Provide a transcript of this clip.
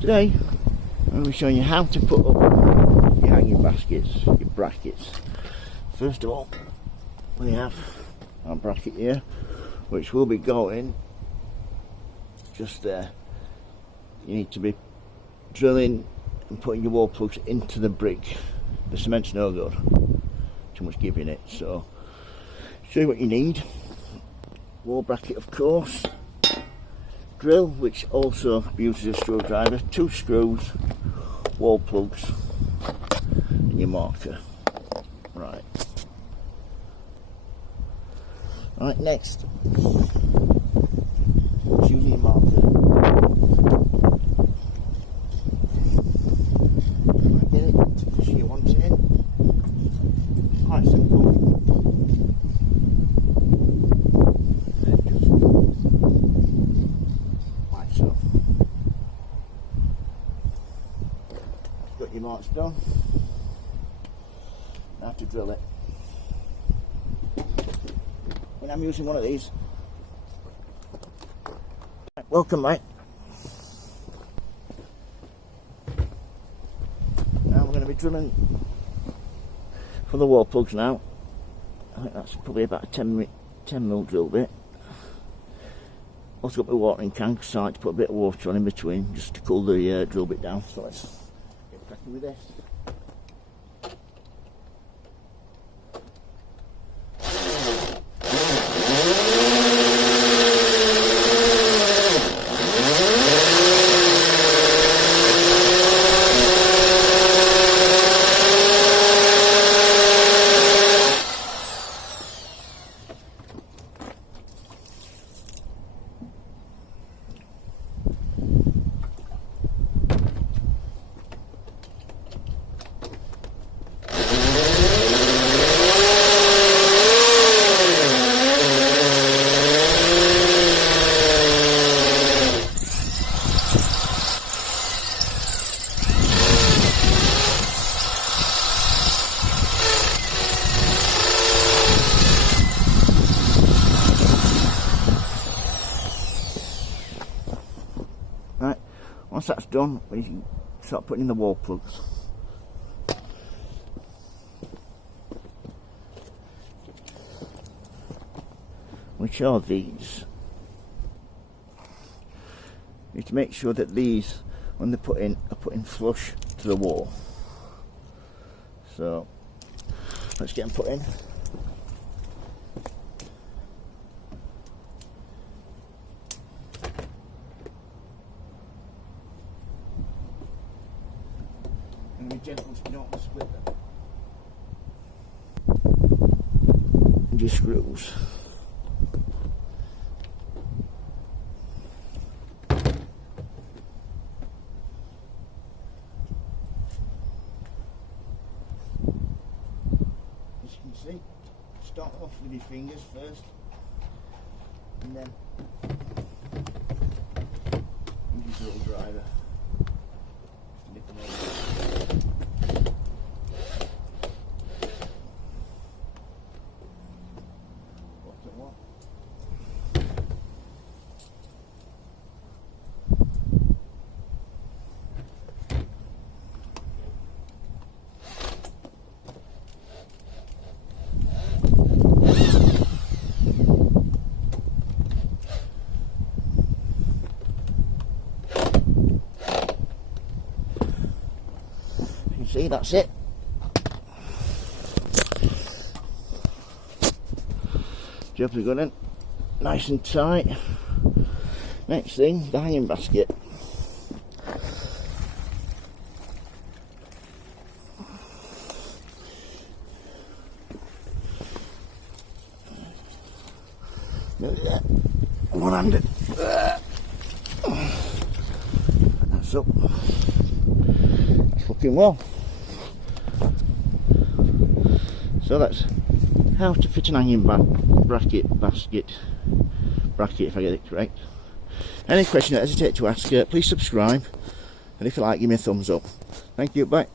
Today I'm going to be showing you how to put up your hanging baskets, your brackets. First of all, we have our bracket here, which will be going just there. You need to be drilling and putting your wall plugs into the brick. The cement's no good, too much give in it. So show you what you need. Wall bracket, of course, drill, which also uses a screwdriver, 2 screws, wall plugs and your marker. Right, next, choose your marker. Get it to the position you want it in. Quite simple. Like so. Got your marks done. Now have to drill it. When I'm using one of these. Welcome, mate. Now we're going to be drilling for the wall plugs now. I think that's probably about a 10 mil drill bit. Also got my watering can, because I like to put a bit of water on in between just to cool the drill bit down. So let's get cracking with this. Right, once that's done, we can start putting in the wall plugs. Which are these. You need to make sure that these, when they're put in, are put in flush to the wall. So let's get them put in. And be gentle so you don't want to split them. And your screws. As you can see, start off with your fingers first, and then use your drill driver to nip them over. See, that's it. Jobs are good in, nice and tight. Next thing, the hanging basket. Nearly there. One-handed. That's up. That's looking well. So that's how to fit an hanging bracket, if I get it correct. Any question, don't hesitate to ask. Please subscribe, and if you like, give me a thumbs up. Thank you, bye.